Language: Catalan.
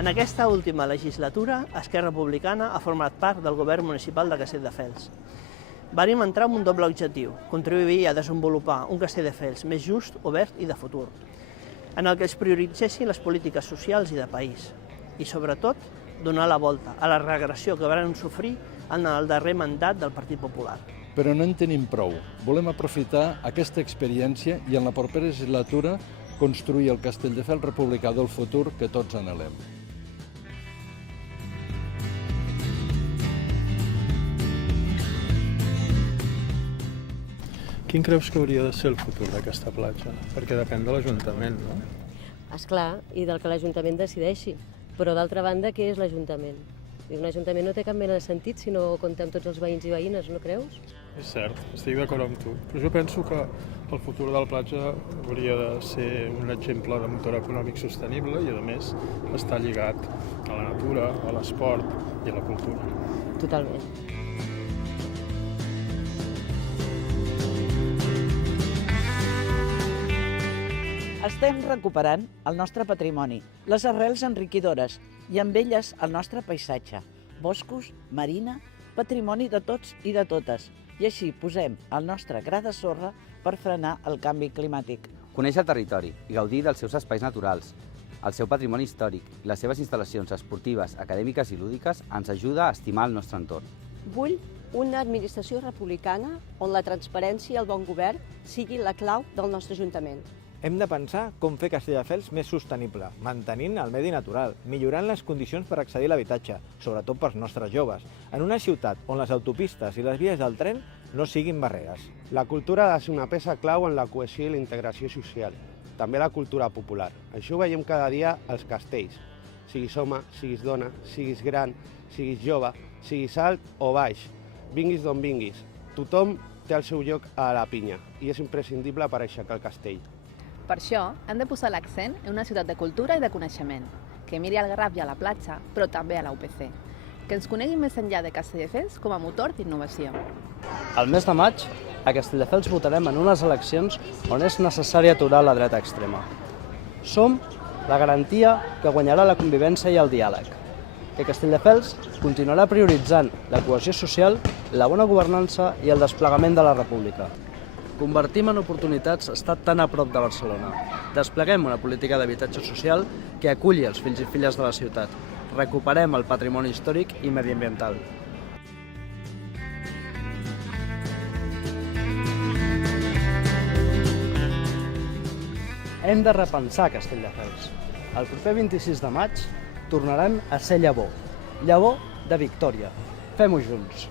En aquesta última legislatura, Esquerra Republicana ha format part del govern municipal de Castelldefels. Vàrem entrar amb un doble objectiu, contribuir a desenvolupar un Castelldefels més just, obert i de futur, en el que es prioritzessin les polítiques socials i de país, i sobretot donar la volta a la regressió que varen sofrir en el darrer mandat del Partit Popular. Però no en tenim prou. Volem aprofitar aquesta experiència i en la propera legislatura construir el Castelldefels republicà del futur que tots anhelem. Quin creus que hauria de ser el futur d'aquesta platja? Perquè depèn de l'Ajuntament, no? Esclar, i del que l'Ajuntament decideixi. Però d'altra banda, què és l'Ajuntament? Un Ajuntament no té cap mena de sentit si no compta amb tots els veïns i veïnes, no creus? És cert, estic d'acord amb tu. Però jo penso que el futur de la platja hauria de ser un exemple de motor econòmic sostenible i, a més, està lligat a la natura, a l'esport i a la cultura. Totalment. Estem recuperant el nostre patrimoni, les arrels enriquidores i amb elles el nostre paisatge, boscos, marina, patrimoni de tots i de totes. I així posem el nostre gra de sorra per frenar el canvi climàtic. Conèixer el territori i gaudir dels seus espais naturals, el seu patrimoni històric i les seves instal·lacions esportives, acadèmiques i lúdiques ens ajuda a estimar el nostre entorn. Vull una administració republicana on la transparència i el bon govern sigui la clau del nostre Ajuntament. Hem de pensar com fer Castelldefels més sostenible, mantenint el medi natural, millorant les condicions per accedir a l'habitatge, sobretot pels nostres joves, en una ciutat on les autopistes i les vies del tren no siguin barreres. La cultura ha de ser una peça clau en la cohesió i la integració social, també la cultura popular. Això ho veiem cada dia als castells. Siguis home, siguis dona, siguis gran, siguis jove, siguis alt o baix, vinguis d'on vinguis. Tothom té el seu lloc a la pinya i és imprescindible per aixecar el castell. Per això, hem de posar l'accent en una ciutat de cultura i de coneixement, que miri al Garraf i a la platja, però també a la UPC, que ens coneguin més enllà de Castelldefels com a motor d'innovació. Al mes de maig, a Castelldefels votarem en unes eleccions on és necessari aturar la dreta extrema. Som la garantia que guanyarà la convivència i el diàleg, que Castelldefels continuarà prioritzant la cohesió social, la bona governança i el desplegament de la República. Convertim en oportunitats estar tan a prop de Barcelona. Despleguem una política d'habitatge social que aculli els fills i filles de la ciutat. Recuperem el patrimoni històric i mediambiental. Hem de repensar Castelldefels. El proper 26 de maig tornarem a ser llavor. Llavor de victòria. Fem-ho junts.